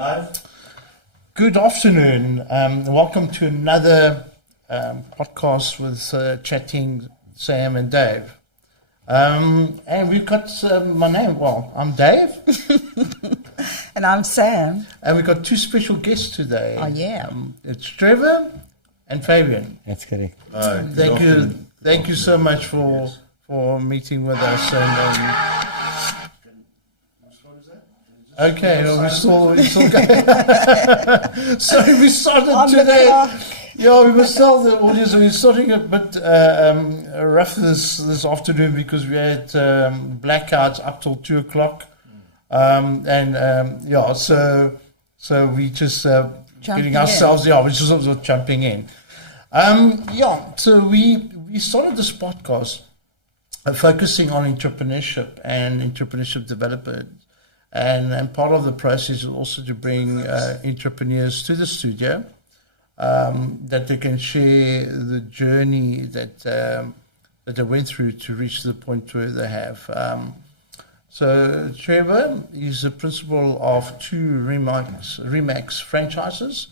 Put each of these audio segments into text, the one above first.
Live. Good afternoon. Welcome to another podcast with Chatting Sam and Dave. And we've got my name. Well, I'm Dave. And I'm Sam. And we've got two special guests today. Oh, yeah. It's Trevor and Fabian. That's correct. Thank you so much for meeting with us. And okay, well, we still going. Sorry, we started today. Yeah, we must tell the audience we're starting a bit rough this afternoon because we had blackouts up till 2:00, so we just getting ourselves. Yeah, we're just also jumping in. So we started this podcast focusing on entrepreneurship and entrepreneurship development. And part of the process is also to bring entrepreneurs to the studio that they can share the journey that they went through to reach the point where they have. So Trevor is the principal of two Remax franchises,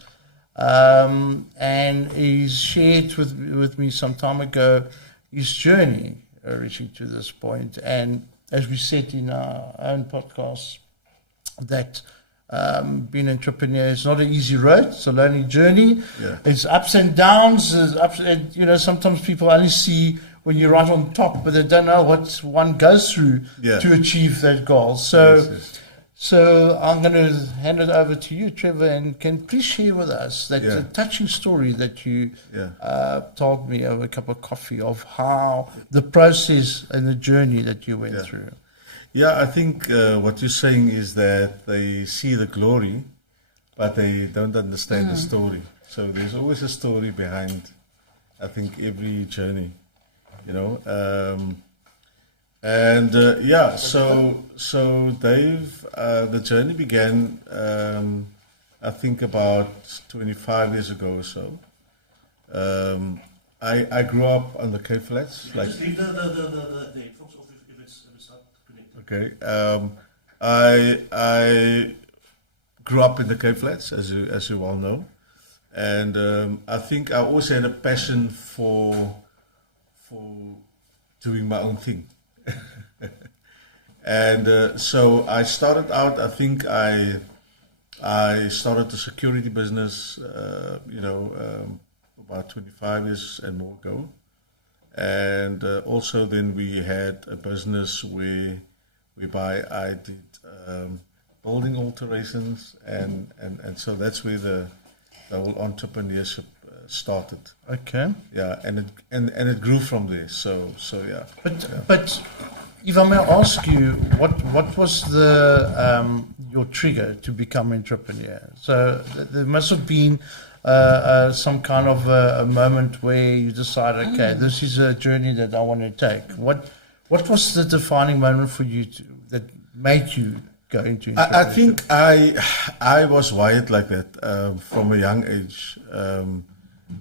and he's shared with me some time ago his journey reaching to this point. And as we said in our own podcast, that being an entrepreneur is not an easy road. It's a lonely journey. Yeah. It's ups and downs. Sometimes people only see when you're right on top, but they don't know what one goes through to achieve that goal. So I'm going to hand it over to you, Trevor, and can please share with us that touching story that you told me over a cup of coffee of how the process and the journey that you went through. Yeah, I think what you're saying is that they see the glory, but they don't understand the story. So there's always a story behind, I think, every journey, So Dave, the journey began, I think, about 25 years ago or so. I grew up on the Cape Flats. Just leave the headphones off if it's not connected. Okay. I grew up in the Cape Flats, as you all know, and I think I always had a passion for doing my own thing. And so I started out, I think I started the security business, about 25 years and more ago. And also then we had a business whereby I did building alterations, and so that's where the whole entrepreneurship started. Okay. Yeah, and it grew from there. So yeah. But if I may ask you, what was the your trigger to become an entrepreneur? So there must have been some kind of a moment where you decided, okay, this is a journey that I want to take. What was the defining moment for you that made you go into entrepreneurship? I think I was wired like that from a young age.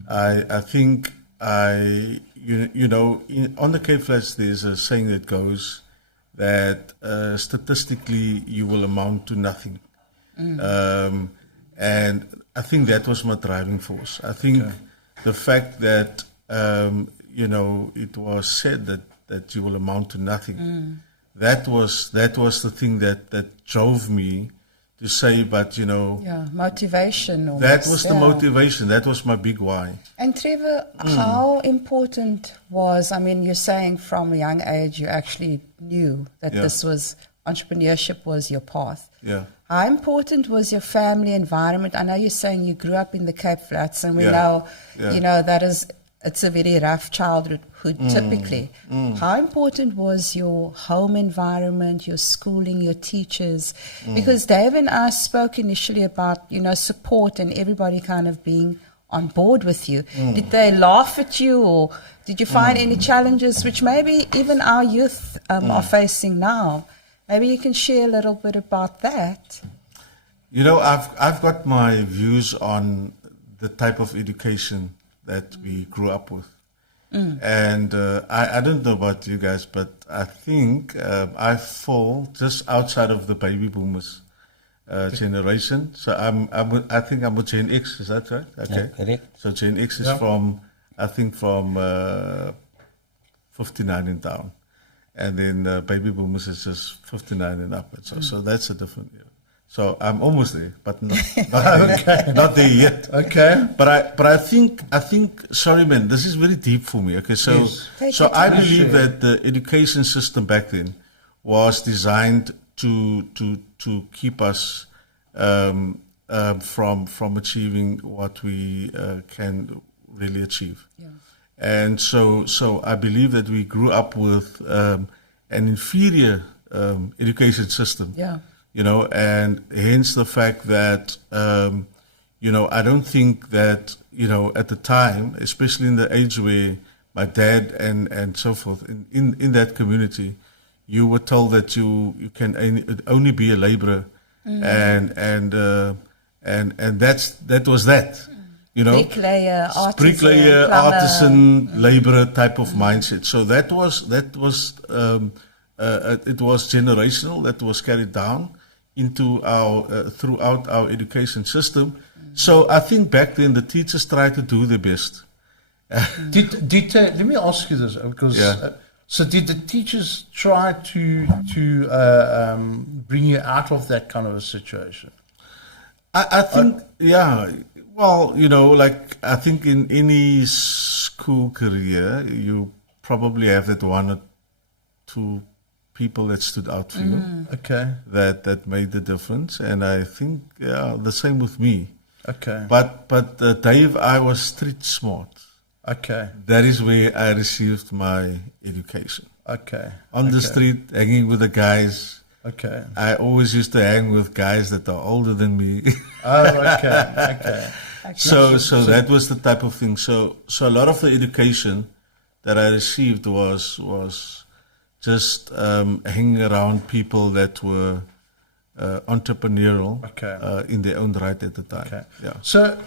I think on the Cape Flats there's a saying that goes that statistically you will amount to nothing. And I think that was my driving force. I think the fact that it was said that you will amount to nothing, that was the thing that drove me to say, but motivation. Almost, that was the motivation. That was my big why. And Trevor, how important was? I mean, you're saying from a young age you actually knew that this was entrepreneurship was your path. Yeah. How important was your family environment? I know you're saying you grew up in the Cape Flats, and we know, it's a very rough childhood typically. How important was your home environment, your schooling, your teachers? Because Dave and I spoke initially about, support and everybody kind of being on board with you. Did they laugh at you, or did you find any challenges which maybe even our youth are facing now? Maybe you can share a little bit about that. I've got my views on the type of education that we grew up with. And I don't know about you guys, but I think I fall just outside of the baby boomers. generation. So I think I'm a Gen X. Is that right? Okay, Yeah, correct. So Gen X is Yeah. from 59 and down, and then baby boomers is just 59 and up. So that's a different era. So I'm almost there, but not there yet. Okay. But I think sorry man, this is very deep for me. Okay, so Yes. Take so your I time. believe that the education system back then was designed to keep us from achieving what we can really achieve. Yeah. And so I believe that we grew up with an inferior education system. Yeah. You know, and hence the fact that, you know, I don't think that, you know, at the time, especially in the age where my dad and so forth, in that community, you were told that you can only be a laborer, and that was that, you know, Bricklayer, plumber. artisan, laborer type of mindset. So that was it was generational. That was carried down into our throughout our education system. So I think back then the teachers tried to do their best. Let me ask you this, because Yeah. so did the teachers try to bring you out of that kind of a situation? I think, yeah. Well, you know, like I think in any school career, you probably have that one or two people that stood out for you, Okay. that made the difference. And I think, yeah, the same with me. Okay. But Dave, I was street smart. Okay. That is where I received my education. Okay. On the Okay. street, hanging with the guys. Okay. I always used to hang with guys that are older than me. Oh, okay. Okay. So that was the type of thing. So a lot of the education that I received was just hanging around people that were entrepreneurial Okay. in their own right at the time. Okay. Yeah. So,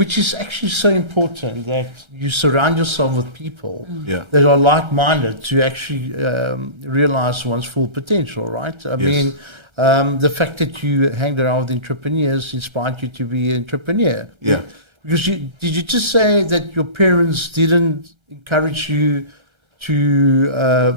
which is actually so important, that you surround yourself with people Yeah. that are like-minded to actually realize one's full potential, right? I Yes. mean, the fact that you hanged around with entrepreneurs inspired you to be an entrepreneur. Yeah. Because did you just say that your parents didn't encourage you to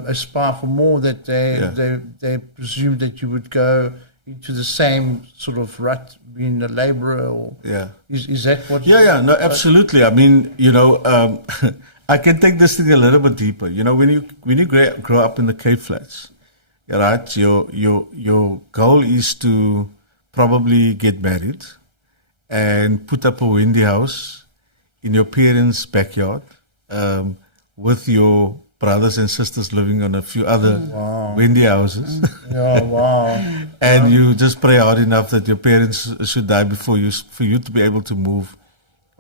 aspire for more, that they presumed that you would go into the same sort of rut, being a laborer, or Yeah. is that what? Yeah, no, absolutely. I mean, you know, I can take this thing a little bit deeper. You know, when you grow up in the Cape Flats, right? Your goal is to probably get married and put up a windy house in your parents' backyard, with your brothers and sisters living on a few other windy houses. Oh, wow. And you just pray hard enough that your parents should die for you to be able to move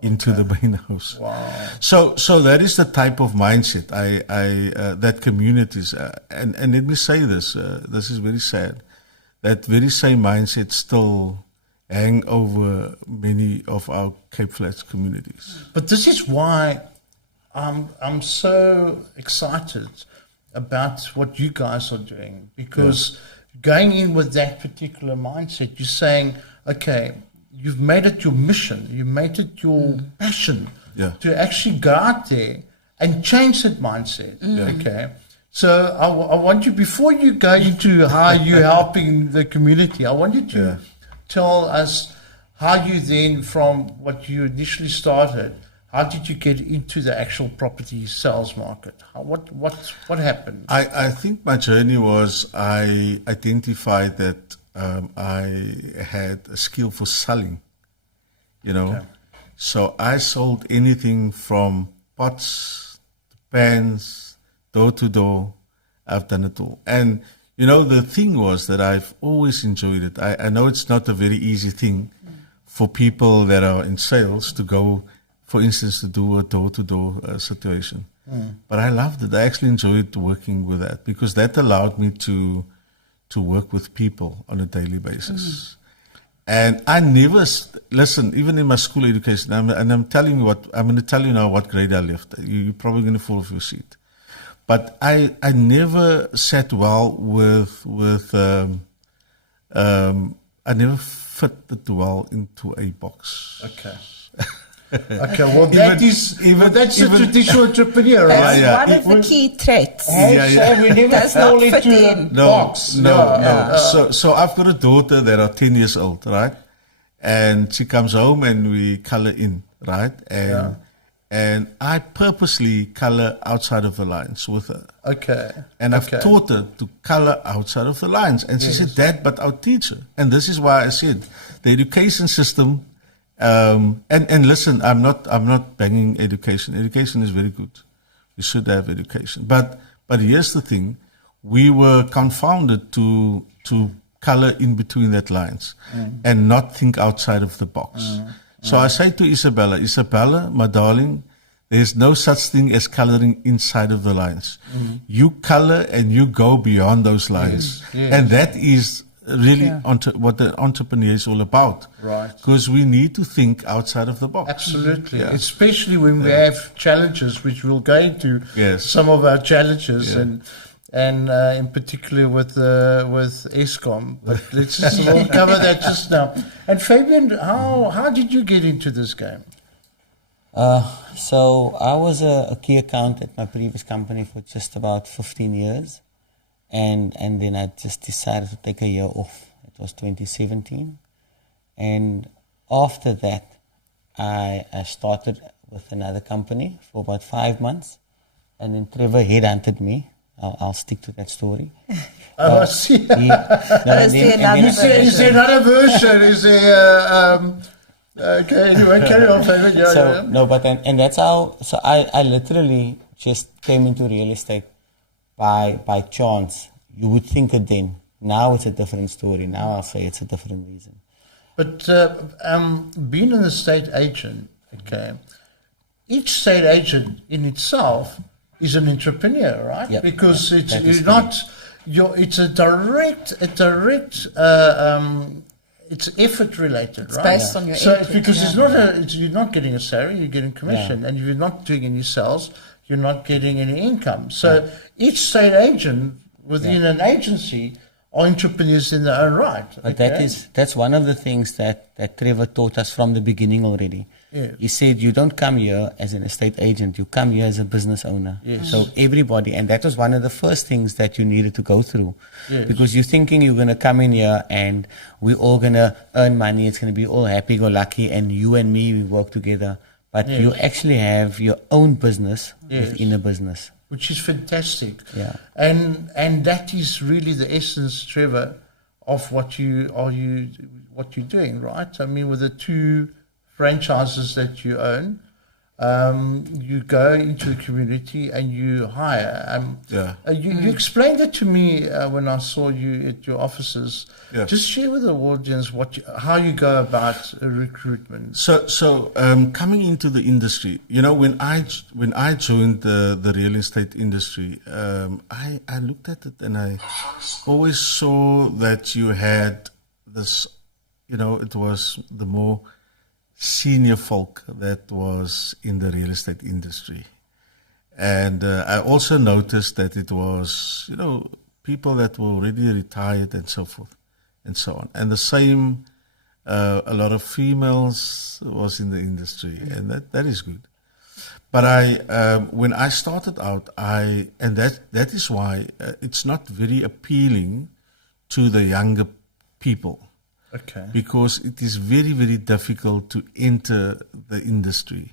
into the main house. Wow. So that is the type of mindset that communities, and let me say this, this is very sad, that very same mindset still hang over many of our Cape Flats communities. But this is why I'm so excited about what you guys are doing, because going in with that particular mindset, you're saying, okay, you've made it your mission, you made it your passion to actually go out there and change that mindset. Okay. So I want you, before you go into how you're helping the community, I want you to tell us how you then, from what you initially started, how did you get into the actual property sales market? What happened? I think my journey was, I identified that I had a skill for selling, you know. Okay. So I sold anything from pots to pans, door to door. I've done it all. And, you know, the thing was that I've always enjoyed it. I know it's not a very easy thing for people that are in sales to go, for instance, to do a door-to-door situation. But I loved it. I actually enjoyed working with that, because that allowed me to work with people on a daily basis. And I never, listen, even in my school education, I'm telling you I'm going to tell you now what grade I left. You're probably going to fall off your seat. But I never sat well with I never fitted well into a box. Okay. Okay, well, that's a traditional entrepreneur, right? That's one of the key traits. So we never Does fall not fit into a in. box. No. So I've got a daughter that are 10 years old, right? And she comes home and we color in, right? And I purposely color outside of the lines with her. Okay. And I've taught her to color outside of the lines. And she said, Dad, but our teacher. And this is why I said the education system. And listen, I'm not banging education. Education is very good. We should have education. But here's the thing: we were confounded to color in between that lines and not think outside of the box. So I say to Isabella, my darling, there's no such thing as coloring inside of the lines. You color and you go beyond those lines, and that is really what the entrepreneur is all about. Right. Because we need to think outside of the box. Absolutely. Yeah. Especially when we have challenges, which we'll go into some of our challenges and in particular with ESCOM. But we'll cover that just now. And Fabian, how did you get into this game? So I was a key account at my previous company for just about 15 years. And then I just decided to take a year off. It was 2017. And after that, I started with another company for about 5 months. And then Trevor headhunted me. I'll stick to that story. I see. Is there another version? Is there... okay, anyway, carry on, Fabian. No, but and that's how... So I literally just came into real estate by chance. You would think it then. Now it's a different story. Now I'll say it's a different reason. But being an estate agent, okay, each estate agent in itself is an entrepreneur, right? Yep. Because it's a direct it's effort related, it's right? based on your input, because you're not getting a salary, you're getting commission, and if you're not doing any sales, you're not getting any income. So each estate agent within an agency are entrepreneurs in their own right. But that's one of the things that Trevor taught us from the beginning already. Yes. He said, you don't come here as an estate agent, you come here as a business owner. Yes. So everybody, and that was one of the first things that you needed to go through. Yes. Because you're thinking you're going to come in here and we're all going to earn money, it's going to be all happy-go-lucky, and you and me, we work together. But you actually have your own business within a business. Which is fantastic. Yeah. And that is really the essence, Trevor, of what you're doing, right? I mean, with the 2 franchises that you own, you go into the community and you hire. You explained it to me when I saw you at your offices. Yeah. Just share with the audience how you go about recruitment. So coming into the industry, when I joined the real estate industry, I looked at it and I always saw that you had this, it was the more senior folk that was in the real estate industry. And I also noticed that it was, people that were already retired and so forth and so on. And the same, a lot of females was in the industry, and that is good. But when I started out, and that is why it's not very appealing to the younger people. Okay. Because it is very, very difficult to enter the industry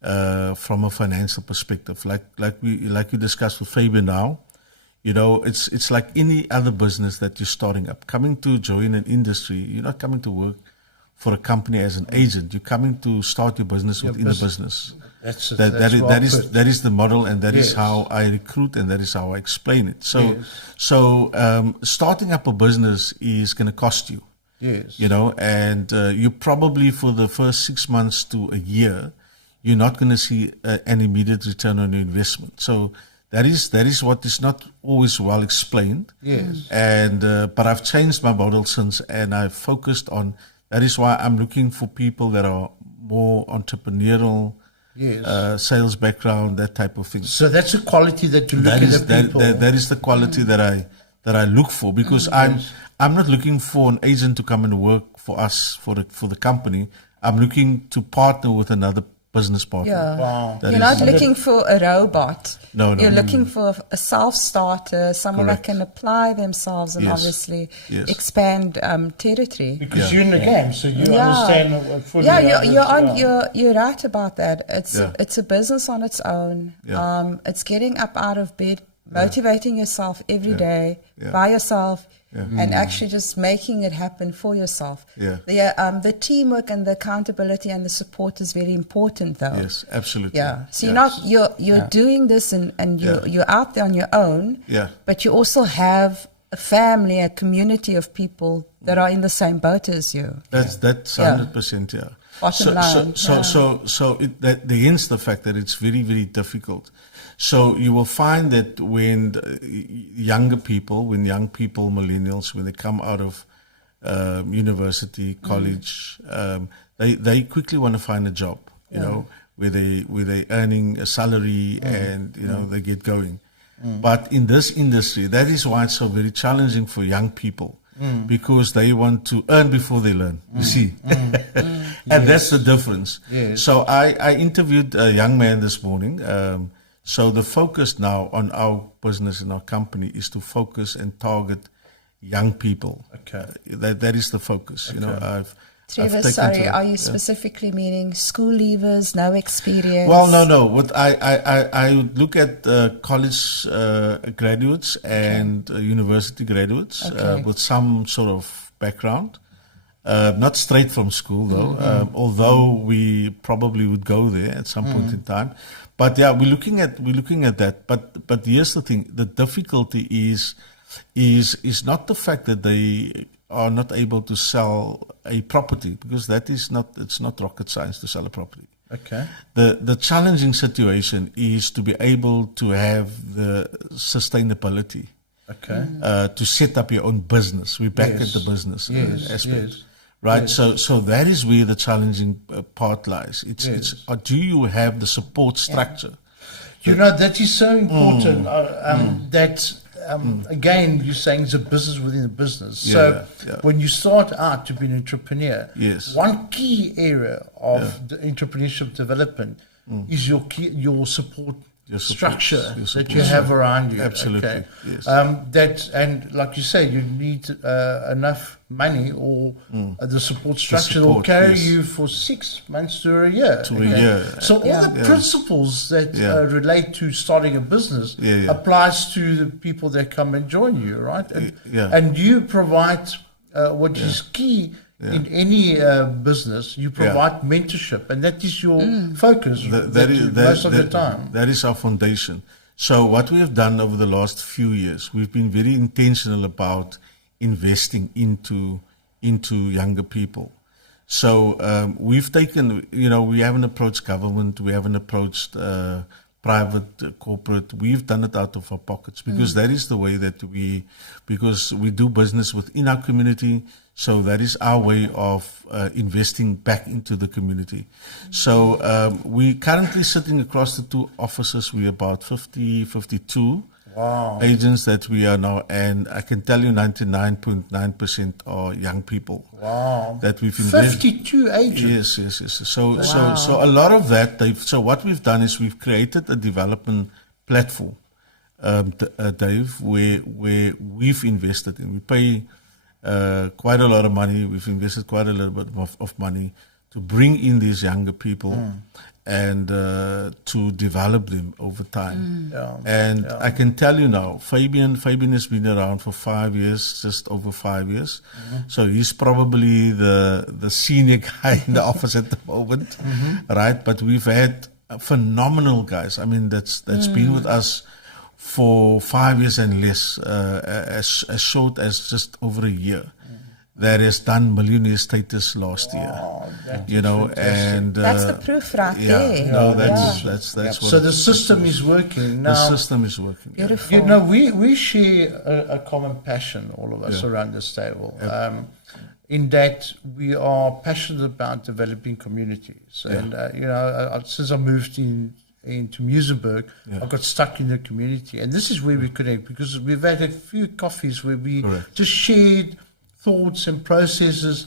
from a financial perspective. Like you discussed with Fabian now, it's like any other business that you're starting up. Coming to join an industry, you're not coming to work for a company as an agent. You're coming to start your business within a business. That is the model, and that is how I recruit, and that is how I explain it. So starting up a business is going to cost you. Yes. And you probably for the first 6 months to a year, you're not going to see an immediate return on your investment. So that is what is not always well explained. Yes. And but I've changed my model since, and I've focused on. That is why I'm looking for people that are more entrepreneurial, sales background, that type of thing. So that's a quality that you look at the people. That is the quality that I look for, because I'm not looking for an agent to come and work for us, for the company. I'm looking to partner with another business partner. Yeah. Wow. That You're is- not looking for a robot. No, no. You're looking for a self-starter, someone Correct. that can apply themselves and Yes. obviously Yes. expand territory. Because Yeah. you're in the game, so you understand fully. Yeah, how this- you're right about that. Yeah. It's a business on its own. Yeah. It's getting up out of bed, motivating yourself every day Yeah. by yourself, Yeah. and actually just making it happen for yourself. Yeah. The teamwork and the accountability and the support is very important, though. Yes, absolutely. Yeah. So Yes. you're doing this and you're out there on your own. Yeah. But you also have a family, a community of people that are in the same boat as you. That's 100%. Yeah. Bottom line, Hence the fact that it's very, very difficult. So you will find that when young people, millennials, when they come out of university, college, they quickly want to find a job, you know, where they earning a salary and, you know, they get going. But in this industry, that is why it's so very challenging for young people. Because they want to earn before they learn, you see. And that's the difference. Yes. So I interviewed a young man this morning. So the focus now on our business and our company is to focus and target young people. Okay. That is the focus. You know, I've Trevor, taken sorry, to- are you specifically meaning school leavers, no experience? Well, no. What I would look at college graduates and university graduates Okay. with some sort of background. Not straight from school, though, although we probably would go there at some point in time. But yeah, we're looking at that. But here's the thing: the difficulty is not the fact that they are not able to sell a property, because it's not rocket science to sell a property. Okay. The challenging situation is to be able to have the sustainability. Okay. To set up your own business. We're back Yes. at the business Yes, aspect. yes. Right, Yes. so that is where the challenging part lies. It's do you have the support structure? You know, that is so important. That again, you're saying it's a business within a business. So yeah. when you start out to be an entrepreneur, Yes. one key area of the entrepreneurship development is your support. Your support- structure your support that you have around you. Absolutely, Okay? yes. And like you say, you need enough money or the support structure will support, carry yes. you for 6 months to a year. To a year. So all the principles that relate to starting a business applies to the people that come and join you, right? And you provide what is key. In any business, you provide mentorship, and that is your focus most of the time. That is our foundation. So what we have done over the last few years, we've been very intentional about investing into younger people. So we've taken, we haven't approached government, we haven't approached private, corporate. We've done it out of our pockets because that is the way that because we do business within our community. So that is our way of investing back into the community. So we're currently sitting across the two offices. We're about 52 agents that we are now. And I can tell you 99.9% are young people. Wow. That we've invested. 52 agents? Yes. So a lot of that, so what we've done is we've created a development platform, Dave, where we've invested in. We pay quite a lot of money. We've invested quite a little bit of money to bring in these younger people and to develop them over time. I can tell you now, Fabian has been around for 5 years, just over 5 years. So he's probably the senior guy in the office at the moment, right? But we've had phenomenal guys. I mean, that's been with us for 5 years and less, as short as just over a year. That has done millionaire status last year. And that's the proof right there. No, that's what. So the system is working now. The system is working. Beautiful. You know, we share a common passion, all of us around this table. In that we are passionate about developing communities, and since I moved into Muizenberg, I got stuck in the community, and this is where we connect because we've had a few coffees where we just shared thoughts and processes.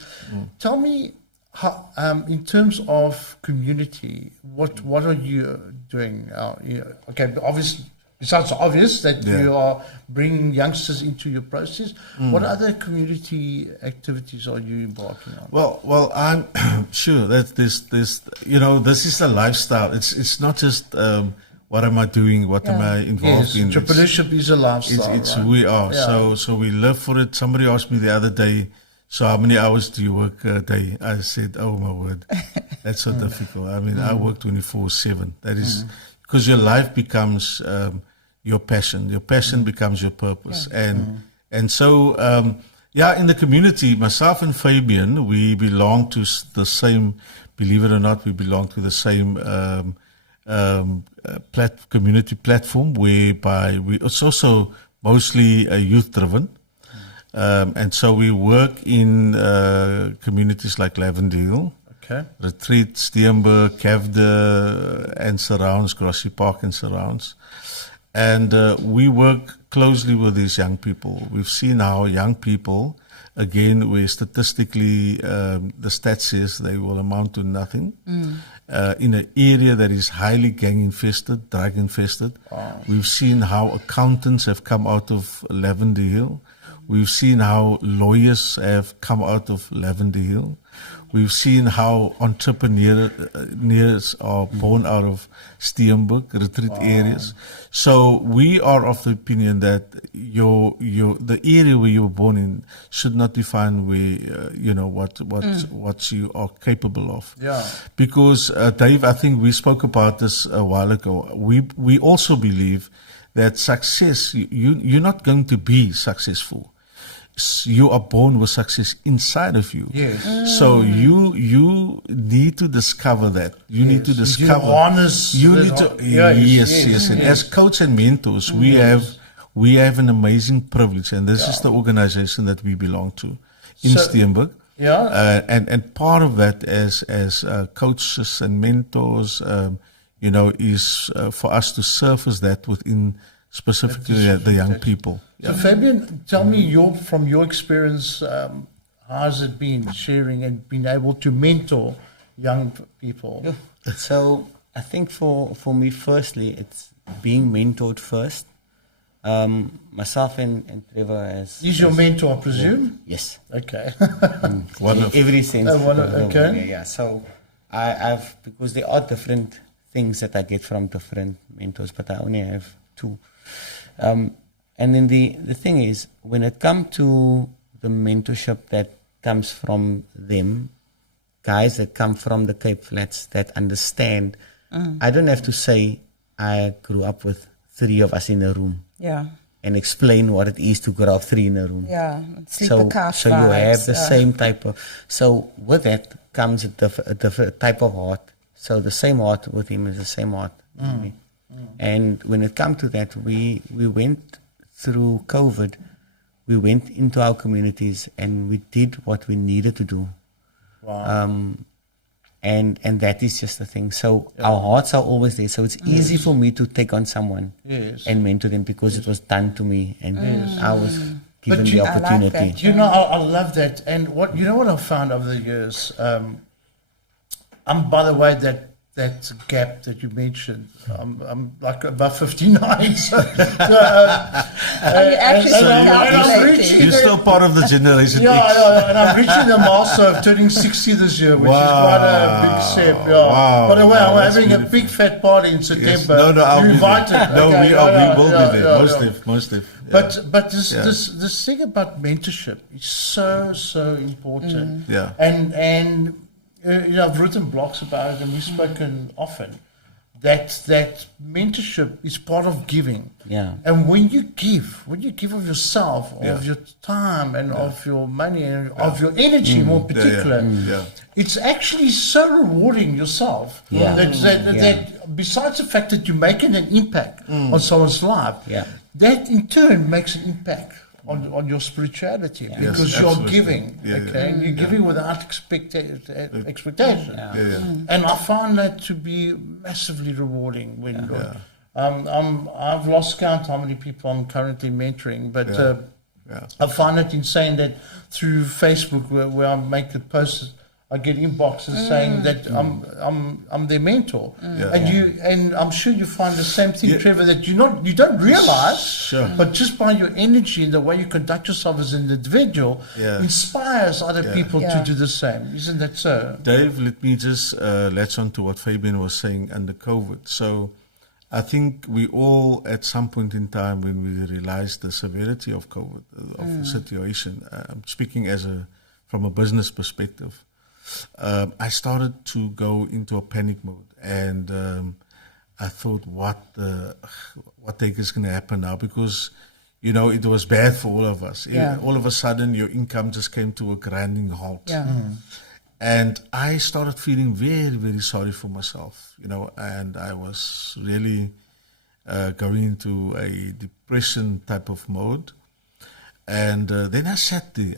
Tell me, how, in terms of community, what are you doing? Okay, obviously, it sounds obvious that you are bringing youngsters into your process. What other community activities are you embarking on? Well, I'm sure that this is a lifestyle. It's not just what am I doing, what am I involved in. Entrepreneurship is a lifestyle. It's who we are. Yeah. So we live for it. Somebody asked me the other day, so how many hours do you work a day? I said, oh my word, that's so difficult. I mean, I work 24/7. That is because your life becomes your passion. Your passion becomes your purpose. And so, in the community, myself and Fabian, we belong to the same, believe it or not, we belong to the same community platform whereby it's also mostly youth driven. And so we work in communities like Lavendale, Retreat, Steenberg, Kavde and surrounds, Grassy Park and surrounds. And we work closely with these young people. We've seen how young people, again, where statistically the stat says they will amount to nothing, in an area that is highly gang infested, drug infested. Wow. We've seen how accountants have come out of Lavendale. We've seen how lawyers have come out of Lavendale. We've seen how entrepreneurs are born out of Steenberg, retreat areas. So we are of the opinion that the area where you were born in should not define where what you are capable of. Yeah. Because Dave, I think we spoke about this a while ago. We also believe that success, you're not going to be successful. You are born with success inside of you. Yes. So you need to discover that. You need to discover. You need to yes. And as coach and mentors, we have an amazing privilege, and this is the organization that we belong to in Steenberg. Yeah. And part of that as coaches and mentors, is for us to surface that within specifically the young people. So Fabian, tell me from your experience, how has it been sharing and being able to mentor young people? Yeah. So I think for me, firstly, it's being mentored first. Myself and Trevor as... He's your mentor, I presume? Yes. Okay. In every sense. Okay. Yeah. So I've, because there are different things that I get from different mentors, but I only have two. And then the thing is, when it comes to the mentorship that comes from them, guys that come from the Cape Flats that understand, I don't have to say I grew up with 3 of us in a room. Yeah. And explain what it is to grow up 3 in a room. Yeah. So you have the same type of... So with that comes a different type of heart. So the same heart with him is the same heart with me. And when it comes to that, we went through COVID, we went into our communities and we did what we needed to do. Wow. And that is just the thing. So our hearts are always there. So it's easy for me to take on someone and mentor them because it was done to me and I was given the opportunity. I like that, I love that. And what I found over the years, by the way, that gap that you mentioned, I'm like about 59. So, you're still part of the generation X. Yeah, and I'm reaching the milestone of turning 60 this year, which is quite a big step. Yeah. Wow. By the way, I'm having a big fat party in September. Yes. No, you're invited. No, we will be there. Most of. But this thing about mentorship is so important. Yeah. And I've written blogs about it, and we've spoken often that mentorship is part of giving. Yeah. And when you give of yourself, of your time, and of your money, and of your energy, more particular, it's actually so rewarding yourself. Yeah. That besides the fact that you're making an impact on someone's life, that in turn makes an impact on your spirituality because you're giving, and you're giving without expectation. And I find that to be massively rewarding. I've lost count how many people I'm currently mentoring, but Yeah. I find it insane that through Facebook, where I make the posts, I get inboxes saying that I'm their mentor, and I'm sure you find the same thing, Trevor. That you don't realize, but just by your energy and the way you conduct yourself as an individual, inspires other people to do the same. Isn't that so? Dave, let me just latch on to what Fabian was saying under COVID. So I think we all, at some point in time, when we realized the severity of COVID, of the situation, I'm speaking from a business perspective, I started to go into a panic mode, and I thought, what the heck is going to happen now? Because, it was bad for all of us. Yeah. All of a sudden, your income just came to a grinding halt. And I started feeling very, very sorry for myself, and I was really going into a depression type of mode. And then I sat there.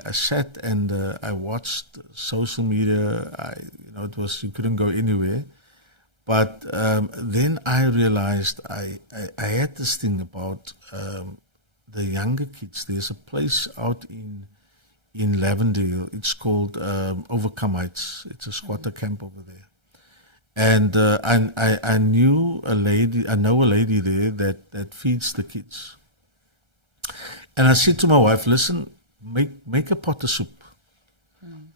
And I watched social media. You couldn't go anywhere. But then I realized I had this thing about the younger kids. There's a place out in Lavendale. It's called Overcome Heights. It's a squatter camp over there. And I know a lady there that feeds the kids. And I said to my wife, listen, make a pot of soup,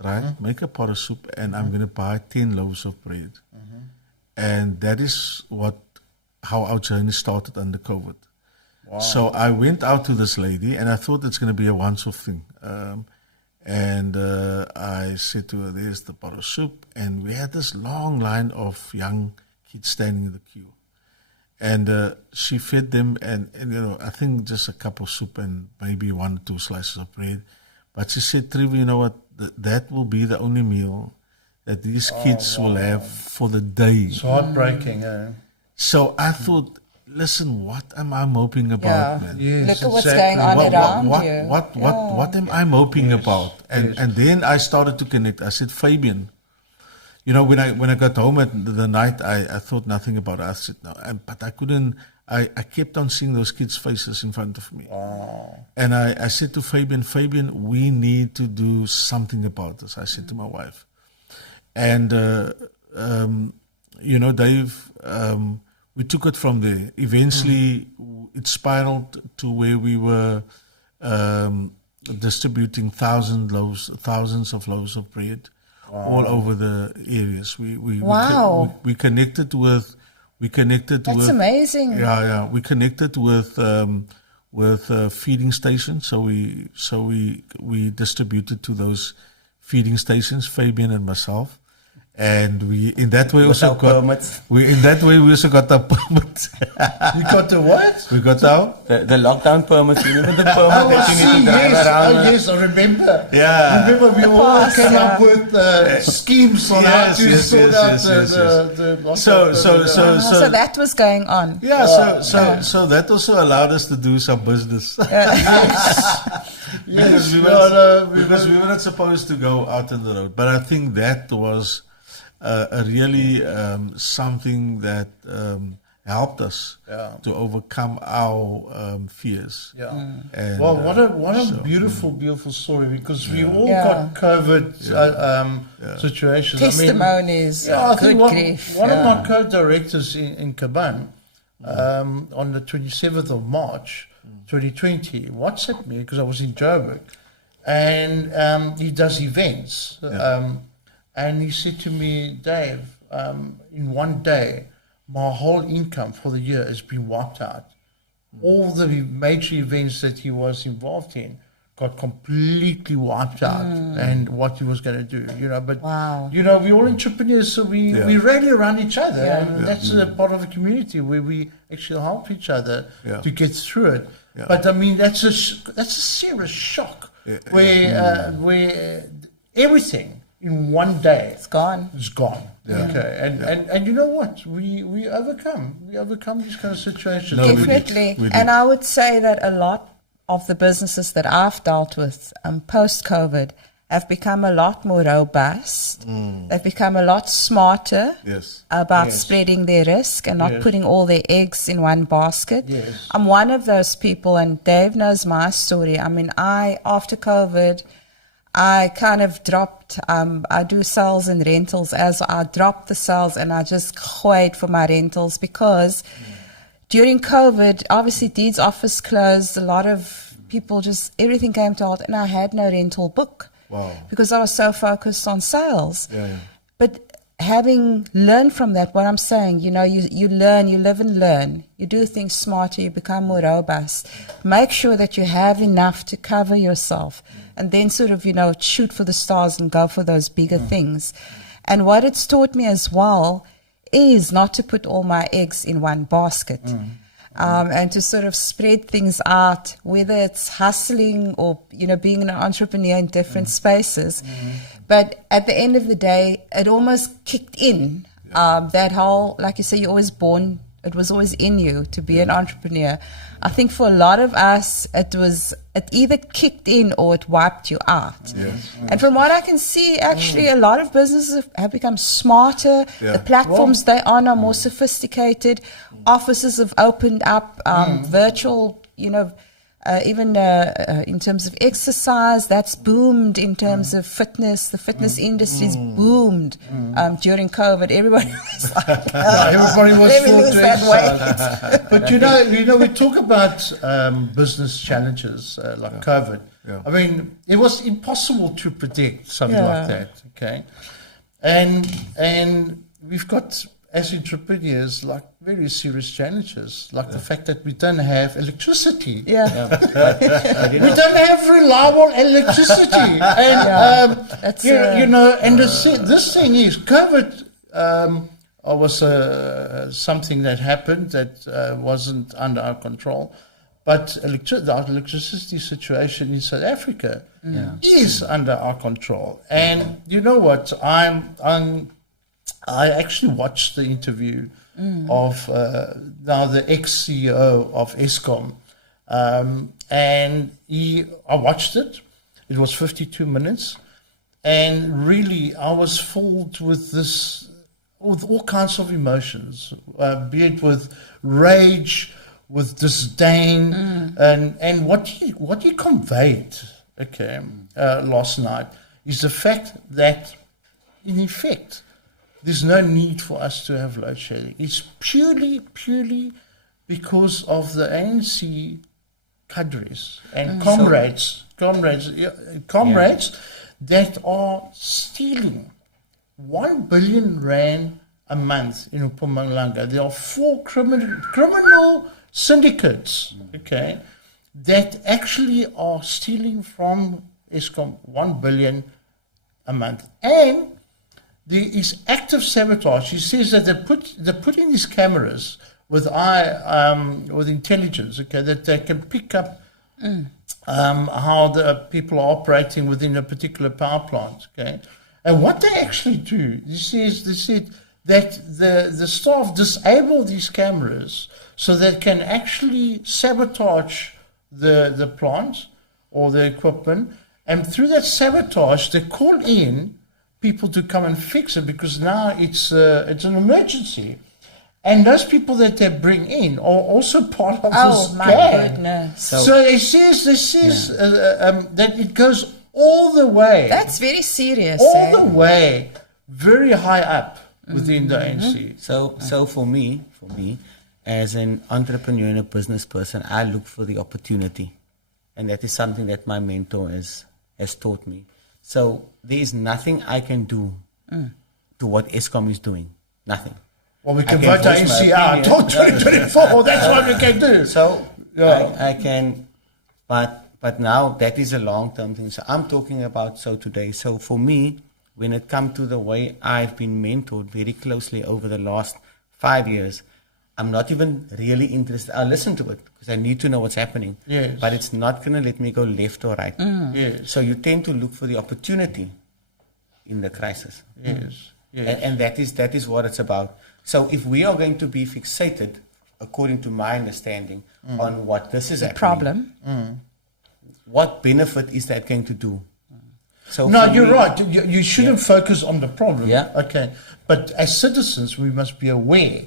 right? Make a pot of soup, and I'm going to buy 10 loaves of bread. And that is how our journey started under COVID. Wow. So I went out to this lady, and I thought it's going to be a once-off thing. And I said to her, there's the pot of soup. And we had this long line of young kids standing in the queue. And she fed them, and I think just a cup of soup and maybe 1 or 2 slices of bread. But she said, Trevor, you know what? That will be the only meal that these kids will have for the day. It's heartbreaking, So I thought, listen, what am I moping about, man? Yes, Look at what's going on around you. What am I moping about? And then I started to connect. I said, Fabian, when I got home at the night, I thought nothing about it. I said, no, but I couldn't. I kept on seeing those kids' faces in front of me. Wow. And I said to Fabian, we need to do something about this. I said to my wife. And, Dave, we took it from there. Eventually, it spiraled to where we were distributing thousands of loaves of bread. All over the areas. We connected with. That's amazing. Yeah. We connected with feeding stations. So we distributed to those feeding stations, Fabian and myself. And we in that way also got the permit. You got the what? We got the lockdown permit. You remember the permit that you need to drive around? Yes, I remember. Yeah. Remember we all came up with schemes on how to sort out the lockdown. So that was going on. Yeah. So that also allowed us to do some business. Because we were not supposed to go out on the road. But I think that was really something that helped us to overcome our fears. Yeah. And, well, what a beautiful story, because we all got COVID situations. Testimonies. I think one of my co-directors in Caban on the 27th of March 2020 WhatsApped me, because I was in Joburg, and he does events. And he said to me, Dave, in one day, my whole income for the year has been wiped out. All the major events that he was involved in got completely wiped out, and what he was going to do, But, we're all entrepreneurs, so we rally around each other. And that's a part of a community where we actually help each other to get through it. Yeah. But, I mean, that's a serious shock where everything in one day it's gone. Yeah. Okay, and you know what? We overcome these kind of situations. No, definitely. We did. And I would say that a lot of the businesses that I've dealt with post-COVID have become a lot more robust. They've become a lot smarter Yes. about spreading their risk and not putting all their eggs in one basket. Yes. I'm one of those people, and Dave knows my story. I mean, after COVID, I kind of dropped, I do sales and rentals. As I dropped the sales and I just wait for my rentals, because during COVID, obviously Deed's office closed. A lot of people everything came to halt, and I had no rental book. Wow. Because I was so focused on sales. Yeah. But having learned from that, what I'm saying, you learn, you live and learn. You do things smarter, you become more robust. Make sure that you have enough to cover yourself, and then sort of, shoot for the stars and go for those bigger things. And what it's taught me as well is not to put all my eggs in one basket. And to sort of spread things out, whether it's hustling or, being an entrepreneur in different spaces. But at the end of the day, it almost kicked in that whole, like you say, you're always born, it was always in you to be an entrepreneur. I think for a lot of us, it either kicked in or it wiped you out. Yes. And from what I can see, actually, a lot of businesses have become smarter. Yeah. The platforms they're on are more sophisticated. Offices have opened up, virtual, even in terms of exercise, that's boomed. In terms of fitness, the fitness industry's boomed during COVID. Everybody was like, everybody was let me full lose to that weight. But we talk about business challenges like COVID. Yeah. I mean, it was impossible to predict something Yeah. like that. Okay, and we've got, as entrepreneurs, like very serious challenges, like the fact that we don't have electricity. Yeah. We don't have reliable electricity, and That's, and this thing is COVID. Was something that happened that wasn't under our control, but the electricity situation in South Africa is under our control. And you know what? I actually watched the interview of now the ex-CEO of Eskom, and I watched it. It was 52 minutes, and really I was filled with all kinds of emotions, be it with rage, with disdain, and what he conveyed, last night, is the fact that, in effect, there's no need for us to have load shedding. It's purely because of the ANC cadres and comrades that are stealing 1 billion rand a month in Mpumalanga. There are 4 criminal syndicates, that actually are stealing from Eskom 1 billion a month. And there is active sabotage. He says that they put in these cameras with intelligence, that they can pick up how the people are operating within a particular power plant, And what they actually do, they said that the staff disable these cameras so they can actually sabotage the plant or the equipment, and through that sabotage they call in people to come and fix it, because now it's an emergency. And those people that they bring in are also part of this my gang. goodness. So it says that it goes all the way. That's very serious. All the way, very high up within the ANC. So for me, as an entrepreneur and a business person, I look for the opportunity, and that is something that my mentor has taught me. So there is nothing I can do to what Eskom is doing. Nothing. Well, we can vote our ANC out till 2024. That's what we can do. So I can, but now that is a long-term thing. So I'm talking about today. So for me, when it comes to the way I've been mentored very closely over the last 5 years, I'm not even really interested. I'll listen to it because I need to know what's happening. Yes. But it's not going to let me go left or right. Yes. So you tend to look for the opportunity in the crisis. Yes. And that is what it's about. So if we are going to be fixated, according to my understanding, on what this is happening, problem. what benefit is that going to do? So no, for you're me- right. You shouldn't focus on the problem. Yeah. Okay. But as citizens, we must be aware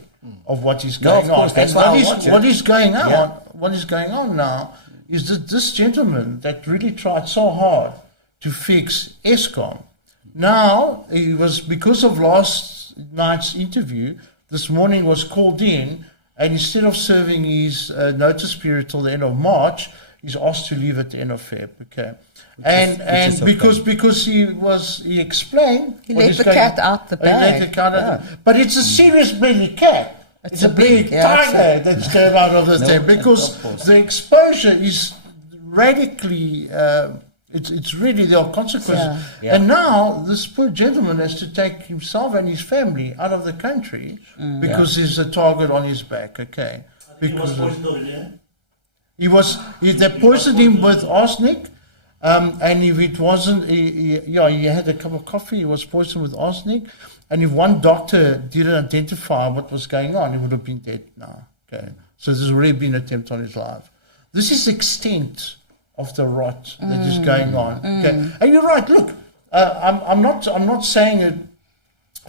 of what is No, going of course, on. that's And why I watch it. what is going on? Yeah. What is going on now is that this gentleman that really tried so hard to fix ESCOM. Now, it was because of last night's interview, this morning was called in, and instead of serving his notice period till the end of March, he's asked to leave at the end of Feb. Okay. is okay. Because he explained He what let is the going- cat out the he let bag. the cat out. But it's a serious belly cat. It's a big yeah, tiger that's come out of the No, thing because of course. the exposure is radically. It's really there are consequences. Yeah. Yeah. And now this poor gentleman has to take himself and his family out of the country because there's a target on his back. Okay, He was because poisoned already, eh? they poisoned him with arsenic. And if it wasn't, he had a cup of coffee, he was poisoned with arsenic. And if one doctor didn't identify what was going on, he would have been dead now. Okay. So there's already been an attempt on his life. This is the extent of the rot that is going on. Okay. And you're right, look, I'm not saying it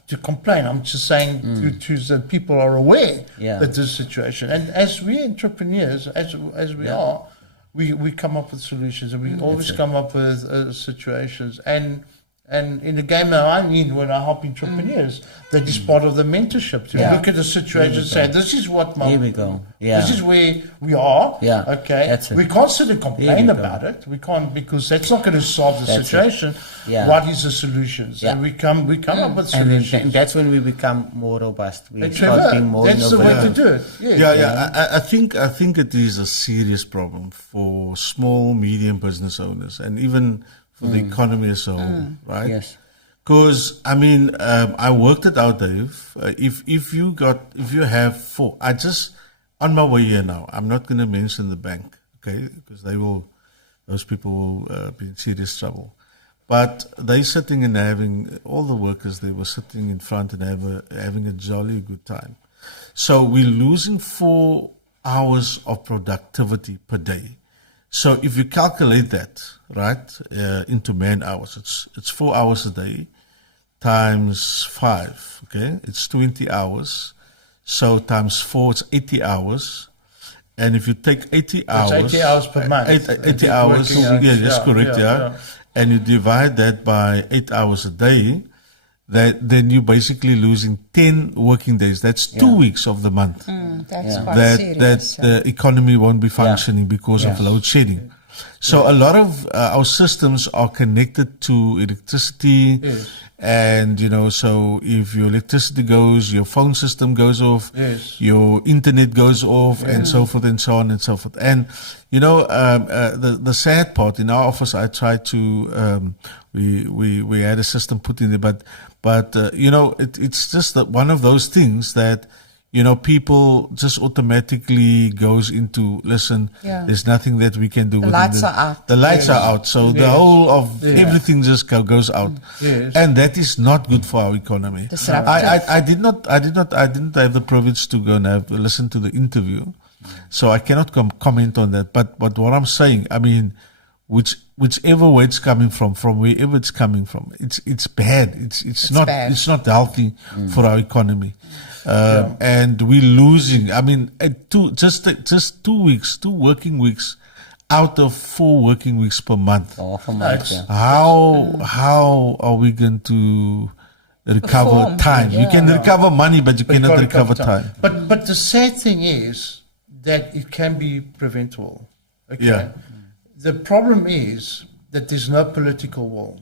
to complain. I'm just saying to that people are aware Yeah. that this situation. And as we entrepreneurs, as we are, we come up with solutions, and we always come up with situations. And in the game that I'm in, when I help entrepreneurs, that is part of the mentorship to Yeah. look at the situation and say, this is what Here we go. Yeah. this is where we are. Yeah, Okay. that's it. We can't sit and complain Here we go. about it. We can't, because that's not going to solve the That's it. situation. Yeah. What is the solutions? Yeah. And we come up with And then solutions. that's when we become more robust. We And start Trevor, being more that's the way innovative. to do it. Yes. Yeah. I think it is a serious problem for small, medium business owners, and even for the economy as a whole, right? Yes. Because I mean, I worked it out, Dave. If you have four, I just on my way here now. I'm not going to mention the bank, okay? Because those people will be in serious trouble. But they sitting and having all the workers. They were sitting in front and having a jolly good time. So we're losing 4 hours of productivity per day. So if you calculate that, right, into man hours, it's 4 hours a day times 5, okay? It's 20 hours. So times 4, it's 80 hours. And if you take 80 hours... 80 hours per month. 80 hours, Working hours. yeah, that's Yeah, correct, yeah. And you divide that by 8 hours a day, then you're basically losing 10 working days. That's 2 weeks of the month. That's Yeah. quite that serious. the economy won't be functioning because of load shedding. So a lot of our systems are connected to electricity, Yes. and so if your electricity goes, your phone system goes off, Yes. your internet goes off, and so forth and so on and so forth. And the sad part in our office, I tried to we had a system put in there, but it's just that one of those things that people just automatically goes into, listen, Yeah. there's nothing that we can do. The within lights are out. The lights are out. So the whole of everything just goes out. Yes. And that is not good for our economy. Disruptive. I didn't have the privilege to go and listen to the interview. So I cannot comment on that. But what I'm saying, I mean, whichever way it's coming from wherever it's coming from, it's bad. It's not bad. It's not healthy for our economy. And we're losing. I mean, just 2 working weeks out of 4 working weeks per month. Half a month, yeah. How are we going to recover Perform. time? You can recover money, but you cannot can't recover time. But the sad thing is that it can be preventable. Okay? Yeah. The problem is that there's no political will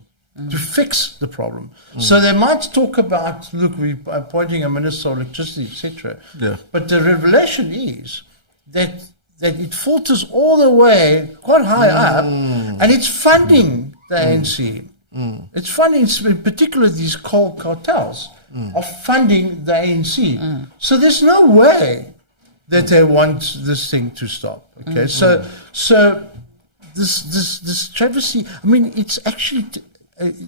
to fix the problem. So they might talk about, look, we're appointing a minister of electricity, etc. Yeah. But the revelation is that it filters all the way quite high up, and it's funding the ANC. It's funding, in particular, these coal cartels are funding the ANC. So there's no way that they want this thing to stop. Okay, so this travesty. I mean, it's actually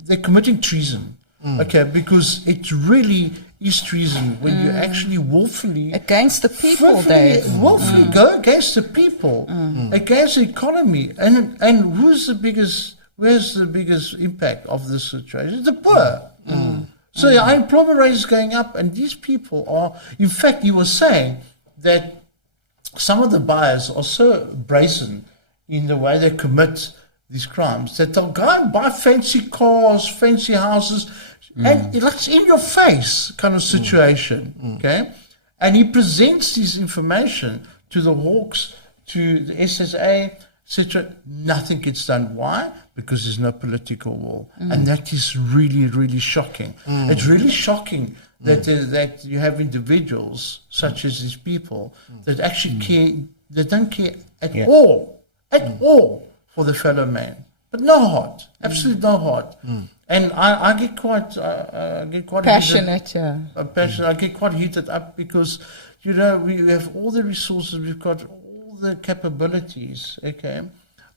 they're committing treason. Okay, because it really is treason when you actually willfully Against the people, Dave. willfully go against the people, against the economy, and who's the biggest where's the biggest impact of this situation? The poor. So our unemployment rate is going up, and these people are, in fact, he was saying that some of the buyers are so brazen in the way they commit these crimes that they'll go and buy fancy cars, fancy houses, and it's in your face kind of situation, okay? And he presents this information to the Hawks, to the SSA, etc. Nothing gets done. Why? Because there's no political will. And that is really, really shocking. It's really shocking that you have individuals such as these people that actually care, they don't care at all for the fellow man. But no heart, absolutely no heart. And I get quite Passionate, passionate. I get quite heated up because, you know, we have all the resources, we've got all the capabilities, okay,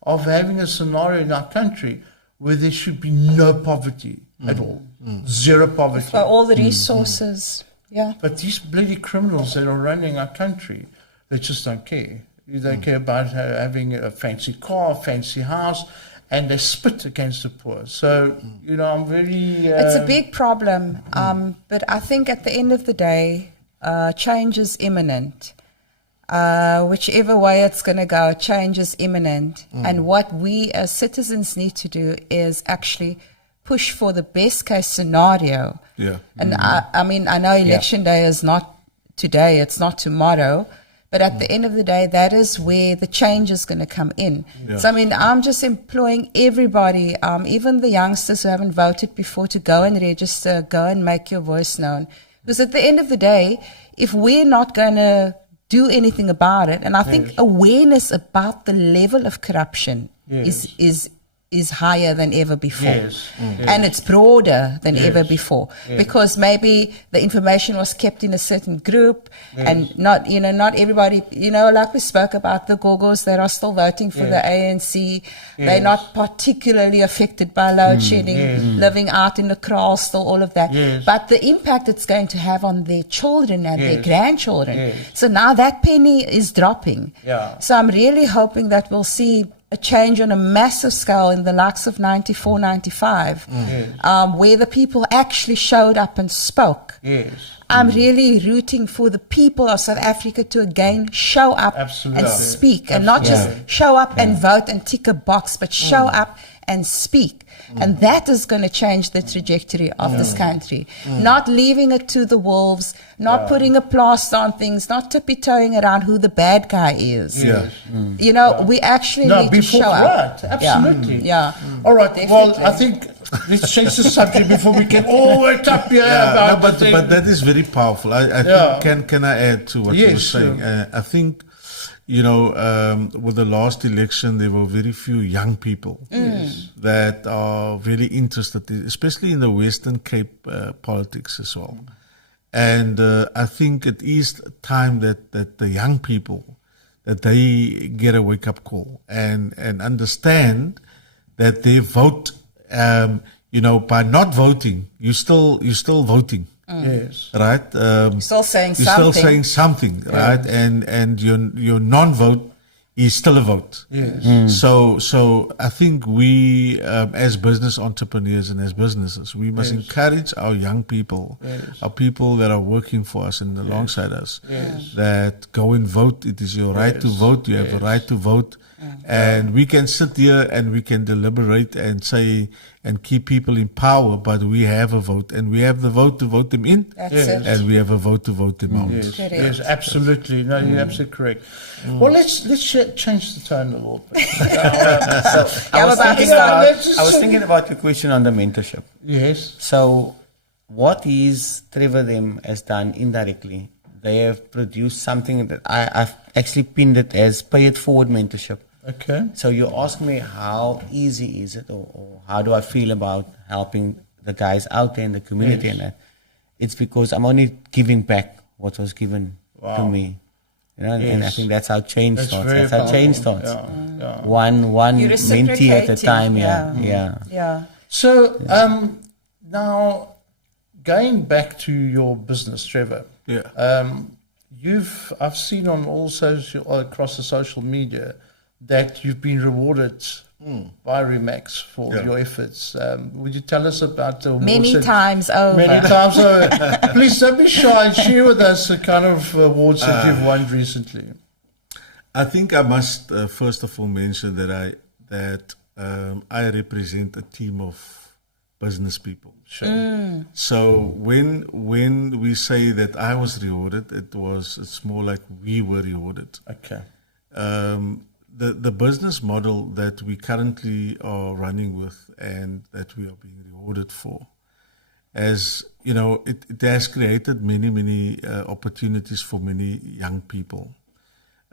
of having a scenario in our country where there should be no poverty at all, zero poverty. For all the resources, But these bloody criminals that are running our country, they just don't care. They care about having a fancy car, fancy house, and they spit against the poor. So, you know, I'm very... it's a big problem, but I think at the end of the day, change is imminent. Whichever way it's going to go, change is imminent. And what we as citizens need to do is actually push for the best case scenario. And I mean, I know election day is not today, it's not tomorrow, but at the end of the day, that is where the change is going to come in. So, I mean, I'm just employing everybody, even the youngsters who haven't voted before, to go and register, go and make your voice known. Because at the end of the day, if we're not going to do anything about it, and I think awareness about the level of corruption is higher than ever before. And it's broader than ever before. Because maybe the information was kept in a certain group and not, you know, not everybody, you know, like we spoke about the Gogos that are still voting for the ANC. They're not particularly affected by load shedding, living out in the kraal, still all of that. But the impact it's going to have on their children and their grandchildren. So now that penny is dropping. So I'm really hoping that we'll see a change on a massive scale in the likes of 94, 95, where the people actually showed up and spoke. I'm really rooting for the people of South Africa to again show up and speak, and not just show up and vote and tick a box, but show up and speak. And that is going to change the trajectory of this country. Not leaving it to the wolves, not putting a plaster on things, not tippy-toeing around who the bad guy is. You know, we actually need to show up. Absolutely. All right, definitely. Well, I think let's change the subject before we get all worked up here. But that is very powerful. I think, can I add to what you were saying? I think, you know, with the last election, there were very few young people that are very interested, especially in the Western Cape politics as well. And I think it is time that the young people, that they get a wake-up call and understand that their vote, you know, by not voting, you're still voting. Right. Still saying you're something. still saying something, right? And your non-vote is still a vote. So I think we, as business entrepreneurs and as businesses, we must encourage our young people, our people that are working for us and alongside us, that go and vote. It is your right to vote. You have a right to vote. And we can sit here and we can deliberate and say and keep people in power, but we have a vote, and we have the vote to vote them in, and we have a vote to vote them out. Yes, absolutely. No, you're absolutely correct. Well, let's change the tone a little bit. I was thinking about your question on the mentorship. Yes. So, what is Trevor them has done indirectly? They have produced something that I've actually pinned it as pay it forward mentorship. Okay. So you ask me how easy is it, or how do I feel about helping the guys out there in the community and that? It's because I'm only giving back what was given to me. You know, and I think that's how change starts. That's how change starts. One mentee at a time. So now going back to your business, Trevor. I've seen on all across the social media that you've been rewarded by Remax for your efforts. Would you tell us about the awards? Many times over. Many times over. Please don't be shy and share with us the kind of awards that you've won recently. I think I must first of all mention that I represent a team of business people. Sure. So when we say that I was rewarded, it's more like we were rewarded. Okay. The business model that we currently are running with and that we are being rewarded for, as you know, it has created many opportunities for many young people.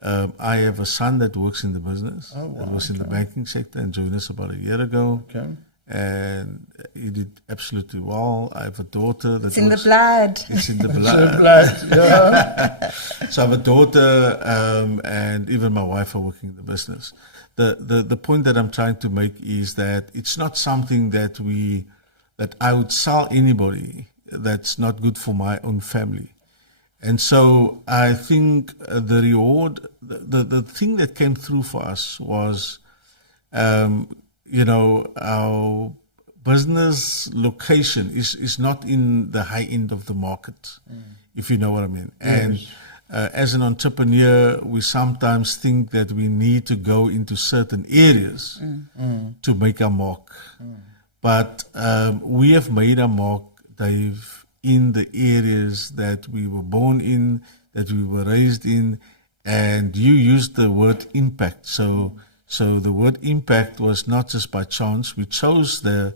I have a son that works in the business. That was in the banking sector and joined us about a year ago. Okay. And he did absolutely well. I have a daughter that It's in the blood. It's in the So blood. glad, yeah. So I have a daughter, and even my wife are working in the business. The point that I'm trying to make is that it's not something that I would sell anybody that's not good for my own family. And so I think the reward, the thing that came through for us was, our business location is not in the high end of the market, if you know what I mean. And as an entrepreneur, we sometimes think that we need to go into certain areas to make our mark. But we have made our mark, Dave, in the areas that we were born in, that we were raised in, and you used the word impact. So the word impact was not just by chance. We chose the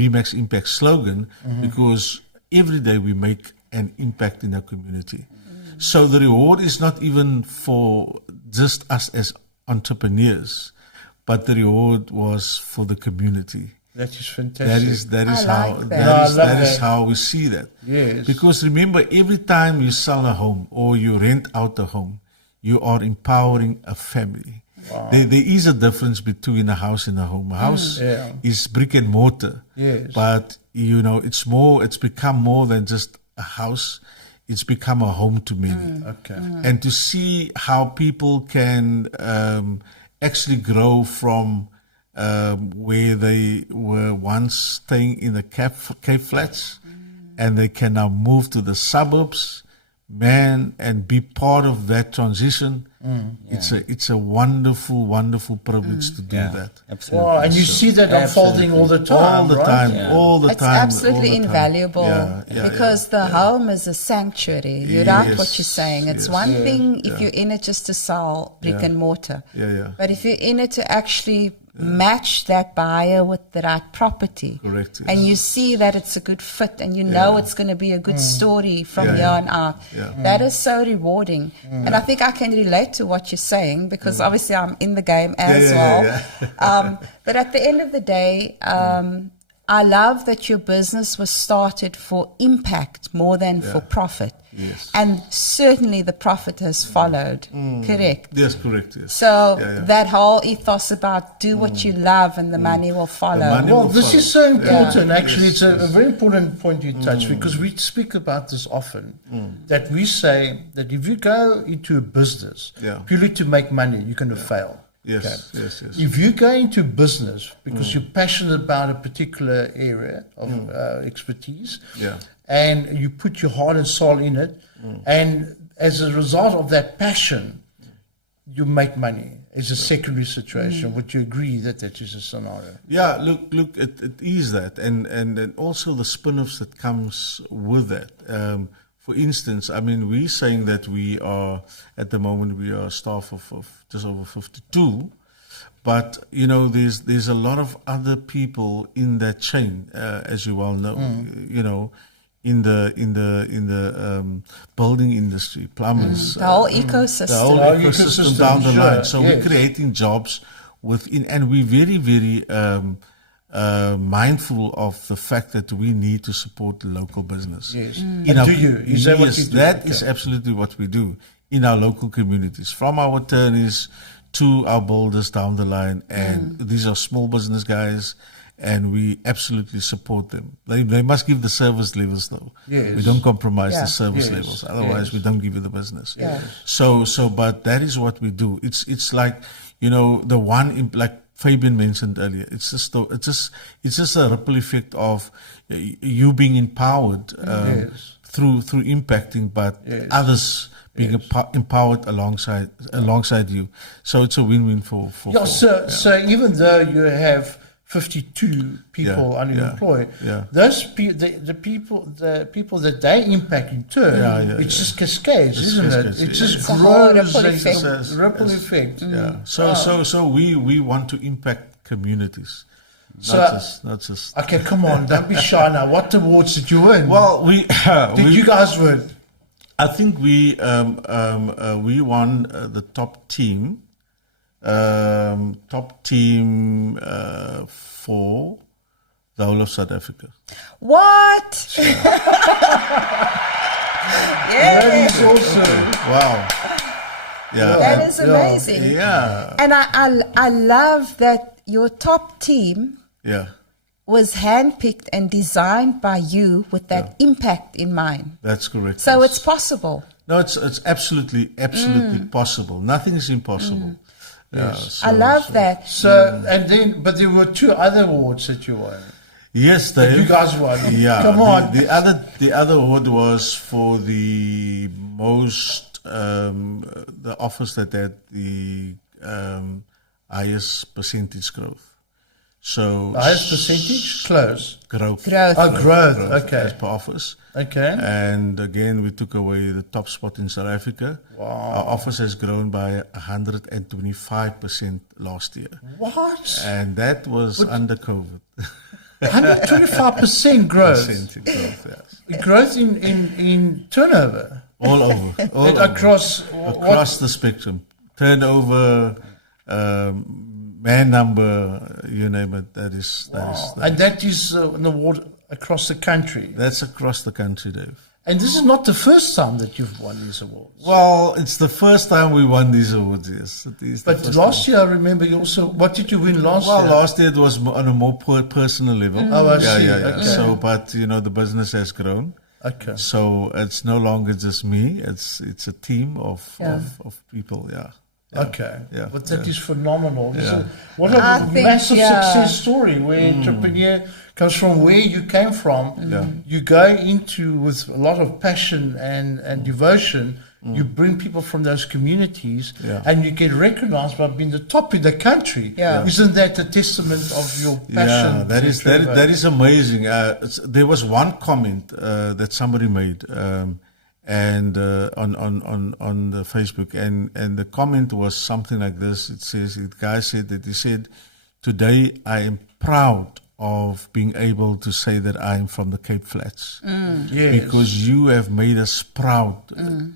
Remax Impact slogan because every day we make an impact in our community. So the reward is not even for just us as entrepreneurs, but the reward was for the community. That is fantastic. That is how we see that. Yes. Because remember, every time you sell a home or you rent out a home, you are empowering a family. Wow. There is a difference between a house and a home. A house is brick and mortar. Yes. But it's become more than just a house. It's become a home to many. Okay. And to see how people can actually grow from where they were once staying in the Cape Flats, and they can now move to the suburbs, and be part of that transition. It's a wonderful privilege to do that. Absolutely. Wow, and you see that unfolding all the time, All the right? time, Yeah. all the It's time. absolutely all the time. invaluable because the home is a sanctuary. You're right what Yes, you're saying. It's yes. one thing if you're in it just to sell brick and mortar. Yeah. But if you're in it to actually match that buyer with the right property, Correct, yes. and you see that it's a good fit, and you know it's going to be a good story from here on out, that is so rewarding. And I think I can relate to what you're saying because obviously I'm in the game as well. But at the end of the day, I love that your business was started for impact more than for profit. Yes. And certainly the profit has followed, correct? Yes, correct. Yes. So that whole ethos about do what you love and the money will follow. money Well, will this follow. is so important. Yeah. Actually, Yes, it's a very important point you touch because we speak about this often. That we say that if you go into a business purely to make money, you're going to fail. Yes, yes. If you go into business because you're passionate about a particular area of expertise, and you put your heart and soul in it, and as a result of that passion, you make money. It's a secondary situation. Would you agree that that is a scenario? Yeah, look, it is that, and also the spin-offs that comes with that. For instance, I mean, we're saying that we are, at the moment, we are a staff of just over 52, but, there's a lot of other people in that chain, as you well know, in the building industry, plumbers. The whole ecosystem. The whole ecosystem down the line. So yes. we're creating jobs within, and we're very, very mindful of the fact that we need to support the local business. Yes. In And our- do you? Is that what yes, you do? that is Okay. absolutely what we do in our local communities, from our attorneys to our builders down the line. And these are small business guys, and we absolutely support them. They must give the service levels, though. Yes. We don't compromise Yeah. the service Yes. levels. Otherwise, Yes. we don't give you the business. Yeah. So, but that is what we do. It's like, the one like Fabian mentioned earlier. It's just a ripple effect of you being empowered through impacting, but others being empowered alongside you. So it's a win-win for So even though you have 52 people unemployed, those the people that they impact in turn, it just cascades, isn't it? It just grows, ripple effect. Yeah. So we want to impact communities. Not just. Okay, come on, don't be shy now. What awards did you win? Well, you guys win? I think we won the top team. For the whole of South Africa. What? That is awesome. Wow. Yeah. That is amazing. Yeah. And I love that your top team was handpicked and designed by you with that impact in mind. That's correct. So it's possible. No, it's absolutely possible. Nothing is impossible. Yes. I love that. So but there were 2 other awards that you won. Yes, Dave. You guys won. Yeah. Come on. The other award was for the most the office that had the highest percentage growth. So the highest percentage? Growth. Oh, growth. Okay. As per office. Okay. And again, we took away the top spot in South Africa. Wow. Our office has grown by 125% last year. What? And that was under COVID. 125% growth. Growth, yes. Growth in turnover. All over. Across the spectrum. Turnover, man number, you name it. That is. And that is an award across the country. That's across the country, Dave. And this is not the first time that you've won these awards. Well, it's the first time we won these awards, yes. But last year, I remember you also, what did you win last year? Well, last year it was on a more personal level. Oh, I see. Yeah. Okay. So, but, the business has grown. Okay. So it's no longer just me. It's a team of people, Okay. Yeah. But that is phenomenal. Yeah. What a massive success story where entrepreneur comes from where you came from. You go into with a lot of passion and devotion. You bring people from those communities and you get recognized by being the top in the country. Isn't that a testament of your passion? Yeah, that is amazing. There was one comment that somebody made and on the Facebook, and the comment was something like this. It says, the guy said that he said, "Today I am proud of being able to say that I am from the Cape Flats, because you have made us proud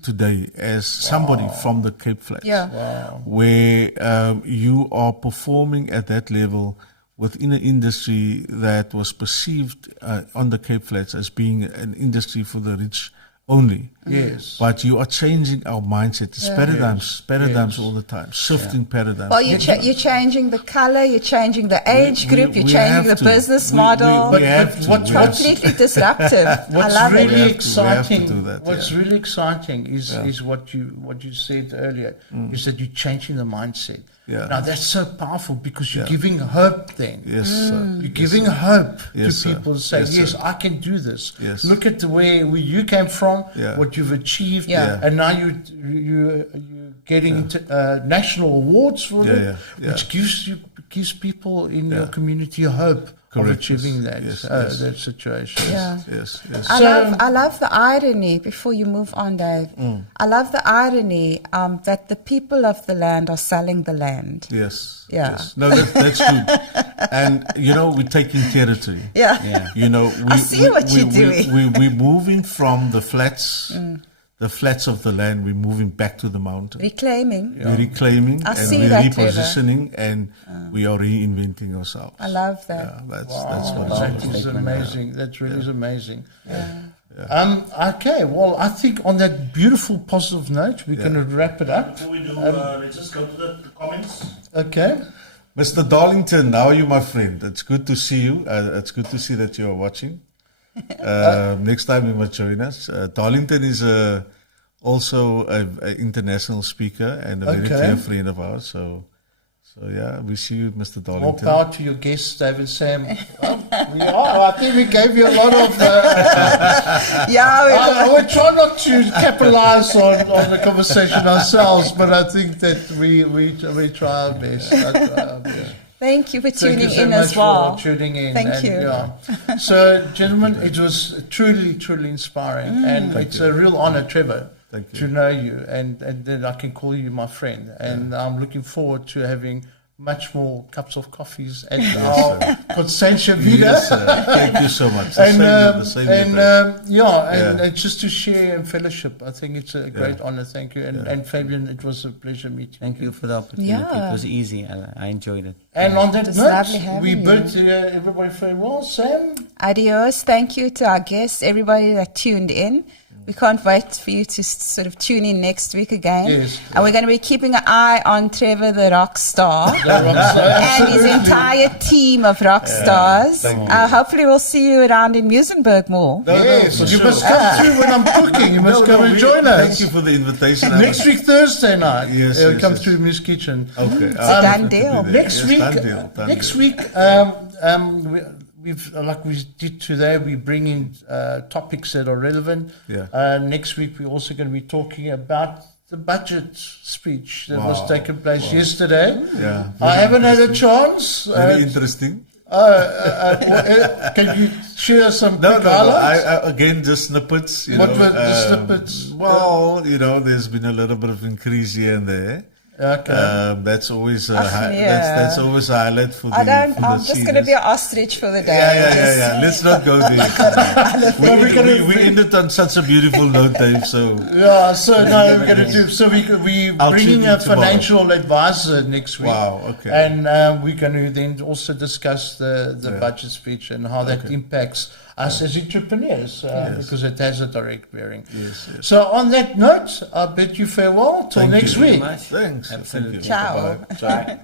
today as somebody from the Cape Flats, where you are performing at that level within an industry that was perceived on the Cape Flats as being an industry for the rich only. Yes. But you are changing our mindset. It's paradigms all the time, shifting paradigms. Well, you're changing the color, you're changing the age group, you're changing the business model. What's completely disruptive. I love it. What's really exciting is what you said earlier. You said you're changing the mindset. Yeah. Now that's so powerful because you're giving hope then. Yes, sir. You're giving hope Yes, to people to say, yes, I can do this. Yes. Look at the way where you came from, what you've achieved, and now you're getting national awards for it, which gives people in your community hope of achieving that that situation. Yes. I love the irony, before you move on, Dave. I love the irony that the people of the land are selling the land. Yes. Yeah. Yes. No, that's good. And, we're taking territory. Yeah. I see what you're doing. We're moving from the flats. The flats of the land, we're moving back to the mountain. Reclaiming. We're reclaiming I and see we're that, repositioning, and we are reinventing ourselves. I love that. Yeah, that's what That is amazing. That really is amazing. Okay, well, I think on that beautiful positive note, we're going to wrap it up. Before we do, let's just go to the comments. Okay. Mr. Darlington, how are you, my friend? It's good to see you. It's good to see that you are watching. Next time you must join us. Darlington is also an international speaker and a very dear friend of ours. So So yeah, we see you, Mr. More Darlington. power to your guests, David, Sam. I think we gave you a lot of. Yeah, I would try not to capitalize on the conversation ourselves, but I think that we try our best. thank you for Thank you tuning so in much as well. for tuning in. Thank you. Yeah. So, gentlemen, it was truly, truly inspiring, and it's a real honor, Trevor, to know you, and then I can call you my friend. And I'm looking forward to having much more cups of coffees at our Constantia Vida. Yes, thank you so much. And same. and just to share and fellowship, I think it's a great honor. Thank you, and Fabian, it was a pleasure meeting. Thank you for the opportunity. Yeah. It was easy. I enjoyed it. And on that It was lovely note, having we you. bid everybody farewell. Sam. Adios. Thank you to our guests, everybody that tuned in. We can't wait for you to sort of tune in next week again. Yes. And we're going to be keeping an eye on Trevor the rock star and his entire team of rock stars. Hopefully we'll see you around in Muizenberg more. Yes, for you sure. must come through when I'm cooking. You must come and join us. Thank you for the invitation. Next week, Thursday night. Yes, He'll yes, come yes. through Miss Kitchen. Okay. It's a done deal. Next week, Done deal. we've like we did today. We bring in topics that are relevant. Yeah. Next week, we're also going to be talking about the budget speech that was Wow. taking place yesterday. Yeah. I haven't had a chance. Very interesting. Can you share some No, quick no, no. highlights? Again, just snippets. What were the snippets? Well, there's been a little bit of increase here and there. Okay. That's always a yeah. that's always a highlight for the. I'm for the just going to seniors. be an ostrich for the day. Yeah. Let's not go there. we ended on such a beautiful note, Dave. So Yeah, so now we're going to do. So we I'll bringing tune a in tomorrow. financial advisor next week. Wow, okay. And we're going to then also discuss the budget speech and how that impacts us as entrepreneurs, because it has a direct bearing. Yes. So on that note, I bid you farewell till Thank next you. week. Thanks. Absolutely. Thank you. Ciao. Bye-bye. Ciao.